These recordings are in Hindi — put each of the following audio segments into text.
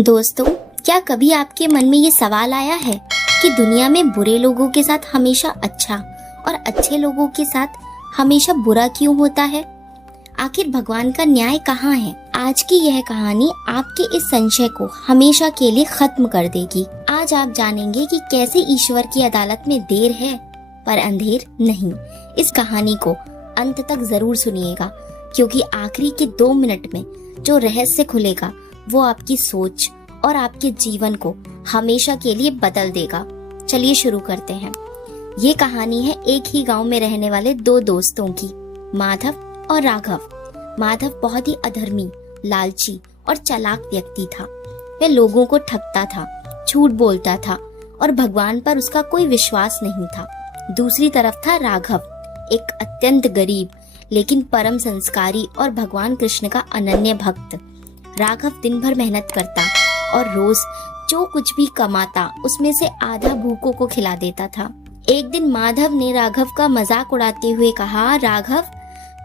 दोस्तों, क्या कभी आपके मन में ये सवाल आया है कि दुनिया में बुरे लोगों के साथ हमेशा अच्छा और अच्छे लोगों के साथ हमेशा बुरा क्यों होता है? आखिर भगवान का न्याय कहाँ है? आज की यह कहानी आपके इस संशय को हमेशा के लिए खत्म कर देगी। आज आप जानेंगे कि कैसे ईश्वर की अदालत में देर है पर अंधेर नहीं। इस कहानी को अंत तक जरूर सुनिएगा, क्योंकि आखिरी के 2 मिनट में जो रहस्य खुलेगा वो आपकी सोच और आपके जीवन को हमेशा के लिए बदल देगा। चलिए शुरू करते हैं। ये कहानी है एक ही गांव में रहने वाले 2 दोस्तों की, माधव और राघव। माधव बहुत ही अधर्मी, लालची और चालाक व्यक्ति था। वह लोगों को ठगता था, झूठ बोलता था और भगवान पर उसका कोई विश्वास नहीं था। दूसरी तरफ था राघव, एक अत्यंत गरीब लेकिन परम संस्कारी और भगवान कृष्ण का अनन्य भक्त। राघव दिन भर मेहनत करता और रोज जो कुछ भी कमाता उसमें से आधा भूखों को खिला देता था। एक दिन माधव ने राघव का मजाक उड़ाते हुए कहा, राघव,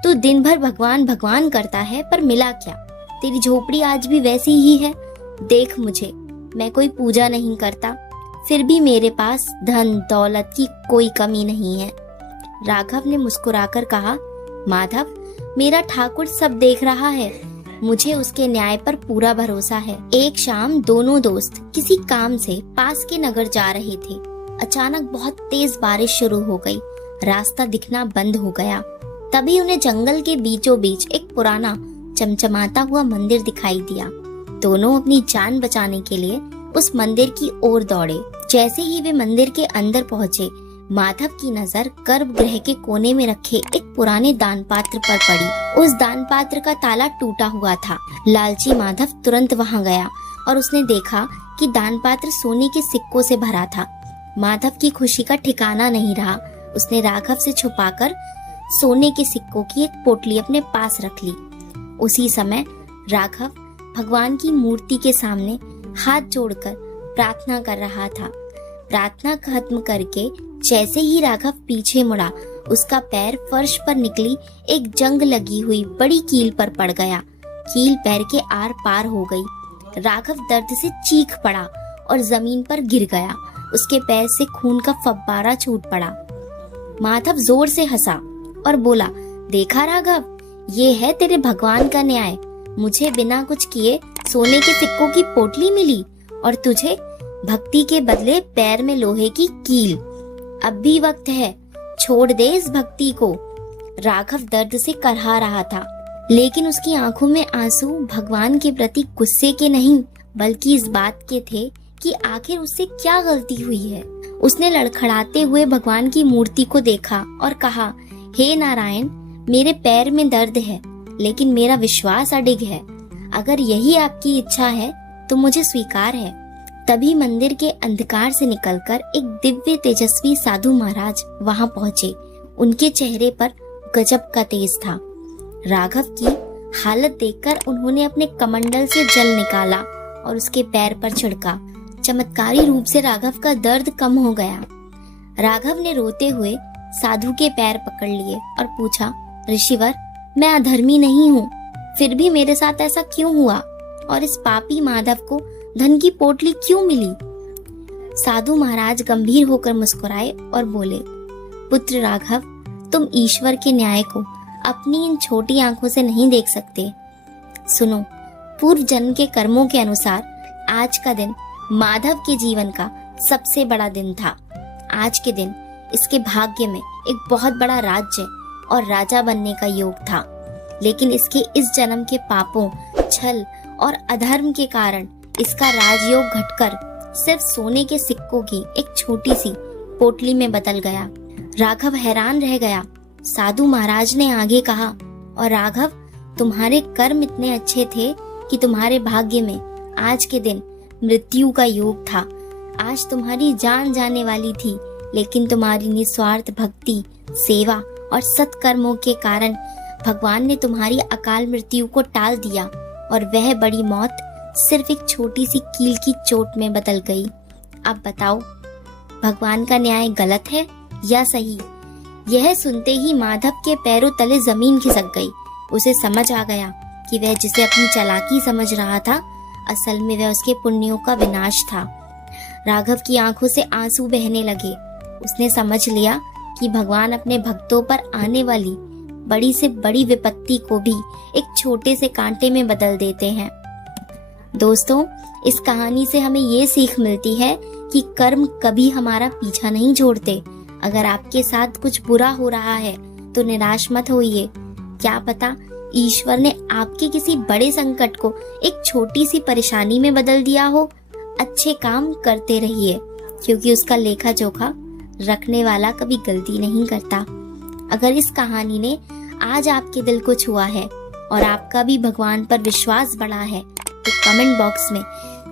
तू दिन भर भगवान भगवान करता है पर मिला क्या? तेरी झोपड़ी आज भी वैसी ही है। देख मुझे, मैं कोई पूजा नहीं करता, फिर भी मेरे पास धन दौलत की कोई कमी नहीं है। राघव ने मुस्कुराकर कहा, माधव, मेरा ठाकुर सब देख रहा है, मुझे उसके न्याय पर पूरा भरोसा है। एक शाम दोनों दोस्त किसी काम से पास के नगर जा रहे थे। अचानक बहुत तेज बारिश शुरू हो गई, रास्ता दिखना बंद हो गया। तभी उन्हें जंगल के बीचों बीच एक पुराना चमचमाता हुआ मंदिर दिखाई दिया। दोनों अपनी जान बचाने के लिए उस मंदिर की ओर दौड़े। जैसे ही वे मंदिर के अंदर पहुंचे, माधव की नजर गर्भगृह के कोने में रखे एक पुराने दान पात्र पर पड़ी। उस दान पात्र का ताला टूटा हुआ था। लालची माधव तुरंत वहां गया और उसने देखा कि दान पात्र सोने के सिक्कों से भरा था। माधव की खुशी का ठिकाना नहीं रहा। उसने राघव से छुपाकर सोने के सिक्कों की एक पोटली अपने पास रख ली। उसी समय राघव भगवान की मूर्ति के सामने हाथ जोड़कर प्रार्थना कर रहा था। प्रार्थना खत्म करके जैसे ही राघव पीछे मुड़ा, उसका पैर फर्श पर निकली एक जंग लगी हुई बड़ी कील पर पड़ गया। कील पैर के आर पार हो गई। राघव दर्द से चीख पड़ा और जमीन पर गिर गया। उसके पैर से खून का फव्वारा छूट पड़ा। माधव जोर से हंसा और बोला, देखा राघव, ये है तेरे भगवान का न्याय। मुझे बिना कुछ किए सोने के सिक्कों की पोटली मिली और तुझे भक्ति के बदले पैर में लोहे की कील। अब भी वक्त है, छोड़ दे इस भक्ति को। राघव दर्द से करहा रहा था, लेकिन उसकी आंखों में आंसू भगवान के प्रति गुस्से के नहीं बल्कि इस बात के थे कि आखिर उससे क्या गलती हुई है। उसने लड़खड़ाते हुए भगवान की मूर्ति को देखा और कहा, हे नारायण, मेरे पैर में दर्द है लेकिन मेरा विश्वास अडिग है। अगर यही आपकी इच्छा है तो मुझे स्वीकार है। तभी मंदिर के अंधकार से निकलकर एक दिव्य तेजस्वी साधु महाराज वहां पहुंचे। उनके चेहरे पर गजब का तेज था। राघव की हालत देखकर उन्होंने अपने कमंडल से जल निकाला और उसके पैर पर छिड़का। चमत्कारी रूप से राघव का दर्द कम हो गया। राघव ने रोते हुए साधु के पैर पकड़ लिए और पूछा, ऋषिवर, मैं अधर्मी नहीं हूँ, फिर भी मेरे साथ ऐसा क्यों हुआ और इस पापी माधव को धन की पोटली क्यों मिली? साधु महाराज गंभीर होकर मुस्कुराए और बोले, पुत्र राघव, तुम ईश्वर के न्याय को अपनी इन छोटी आंखों से नहीं देख सकते। सुनो, पूर्व जन्म के कर्मों के अनुसार आज का दिन माधव के जीवन का सबसे बड़ा दिन था। आज के दिन इसके भाग्य में एक बहुत बड़ा राज्य और राजा बनने का योग था, लेकिन इसके इस जन्म के पापों, छल और अधर्म के कारण इसका राजयोग घटकर सिर्फ सोने के सिक्कों की एक छोटी सी पोटली में बदल गया। राघव हैरान रह गया। साधु महाराज ने आगे कहा, और राघव, तुम्हारे कर्म इतने अच्छे थे कि तुम्हारे भाग्य में आज के दिन मृत्यु का योग था। आज तुम्हारी जान जाने वाली थी, लेकिन तुम्हारी निस्वार्थ भक्ति, सेवा और सत्कर्मों के कारण भगवान ने तुम्हारी अकाल मृत्यु को टाल दिया और वह बड़ी मौत सिर्फ एक छोटी सी कील की चोट में बदल गई। अब बताओ, भगवान का न्याय गलत है या सही? यह सुनते ही माधव के पैरों तले जमीन खिसक गई। उसे समझ आ गया कि वह जिसे अपनी चालाकी समझ रहा था असल में वह उसके पुण्यों का विनाश था। राघव की आंखों से आंसू बहने लगे। उसने समझ लिया कि भगवान अपने भक्तों पर आने वाली बड़ी से बड़ी विपत्ति को भी एक छोटे से कांटे में बदल देते हैं। दोस्तों, इस कहानी से हमें ये सीख मिलती है कि कर्म कभी हमारा पीछा नहीं छोड़ते। अगर आपके साथ कुछ बुरा हो रहा है तो निराश मत होइए। क्या पता ईश्वर ने आपके किसी बड़े संकट को एक छोटी सी परेशानी में बदल दिया हो। अच्छे काम करते रहिए, क्योंकि उसका लेखा जोखा रखने वाला कभी गलती नहीं करता। अगर इस कहानी ने आज आपके दिल को छुआ है और आपका भी भगवान पर विश्वास बढ़ा है तो कमेंट बॉक्स में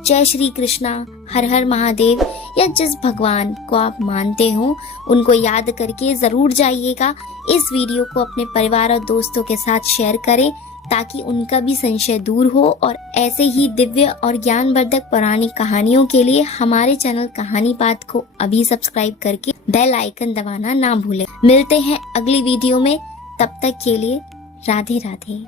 जय श्री कृष्णा, हर हर महादेव या जिस भगवान को आप मानते हो उनको याद करके जरूर जाइएगा। इस वीडियो को अपने परिवार और दोस्तों के साथ शेयर करें ताकि उनका भी संशय दूर हो। और ऐसे ही दिव्य और ज्ञानवर्धक पौराणिक कहानियों के लिए हमारे चैनल कहानी पाठ को अभी सब्सक्राइब करके बेल आइकन दबाना ना भूलें। मिलते हैं अगली वीडियो में, तब तक के लिए राधे राधे।